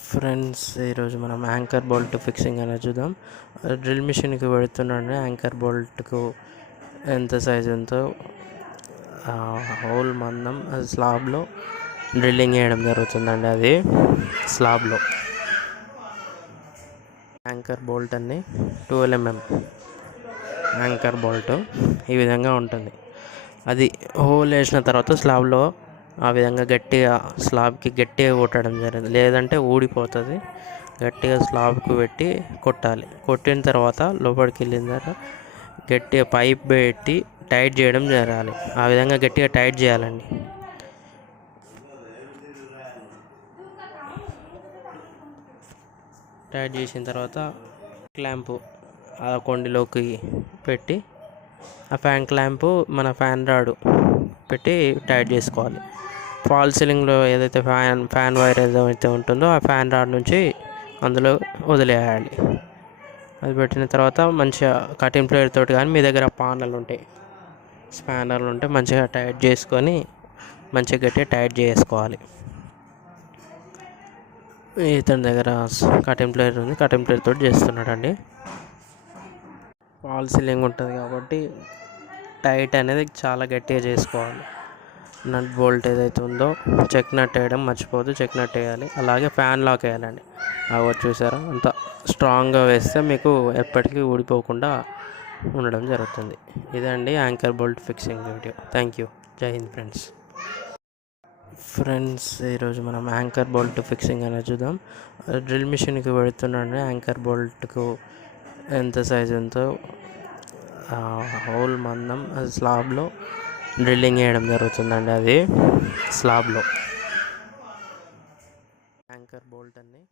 Friends, ఈరోజు మనం anchor bolt fixing అనేది చూద్దాం. డ్రిల్ మిషన్కి పెడుతున్నాండి. యాంకర్ బోల్ట్కు ఎంత సైజు ఉందో హోల్ మందం స్లాబ్లో డ్రిల్లింగ్ చేయడం జరుగుతుందండి. అది స్లాబ్లో యాంకర్ బోల్ట్ అన్ని 12 mm యాంకర్ బోల్ట్ ఈ విధంగా ఉంటుంది. అది హోల్ వేసిన తర్వాత స్లాబ్లో ఆ విధంగా గట్టిగా స్లాబ్కి గట్టిగా కొట్టడం జరిగింది, లేదంటే ఊడిపోతుంది. గట్టిగా స్లాబ్కి పెట్టి కొట్టాలి. కొట్టిన తర్వాత లోపలికి వెళ్ళిన తర్వాత గట్టిగా పైప్ పెట్టి టైట్ చేయడం జరగాలి. ఆ విధంగా గట్టిగా టైట్ చేయాలండి. టైట్ చేసిన తర్వాత క్లాంపు ఆ కొండిలోకి పెట్టి ఆ ఫ్యాన్ క్లాంపు మన ఫ్యాన్ రాడు పెట్టి టైట్ చేసుకోవాలి. ఫాల్ సీలింగ్లో ఏదైతే ఫ్యాన్ వైర్ ఏదైతే ఉంటుందో ఆ ఫ్యాన్ రాడ్ నుంచి అందులో వదిలేయాలి. అది పెట్టిన తర్వాత మంచిగా కటింగ్ ప్లేయర్ తోటి కానీ మీ దగ్గర స్పానర్లు ఉంటే మంచిగా టైట్ చేసుకొని మంచిగా గట్టిగా టైట్ చేసుకోవాలి. ఇతని దగ్గర కటింగ్ ప్లేయర్ ఉంది, కటింగ్ ప్లేయర్ తోటి చేస్తున్నాడండి. ఫాల్ సీలింగ్ ఉంటుంది కాబట్టి టైట్ అనేది చాలా గట్టిగా చేసుకోవాలి. నట్ బోల్ట్ ఏదైతే ఉందో చెక్ నట్ వేయడం మర్చిపోదు, చెక్ నట్ వేయాలి. అలాగే ఫ్యాన్ లాక్ వేయాలండి. అవి చూసారా, అంత స్ట్రాంగ్గా వేస్తే మీకు ఎప్పటికీ ఊడిపోకుండా ఉండడం జరుగుతుంది. ఇదండి anchor bolt fixing video. Thank you. జై హింద్ ఫ్రెండ్స్, ఈరోజు మనం యాంకర్ బోల్ట్ ఫిక్సింగ్ అనేది చూద్దాం. డ్రిల్ మిషన్కి పెడుతున్నాండి. యాంకర్ బోల్ట్కు ఎంత సైజు ఉందో హోల్ మందం స్లాబ్లో డ్రిల్లింగ్ చేయడం జరుగుతుందండి. అది స్లాబ్లో యాంకర్ బోల్ట్ అన్ని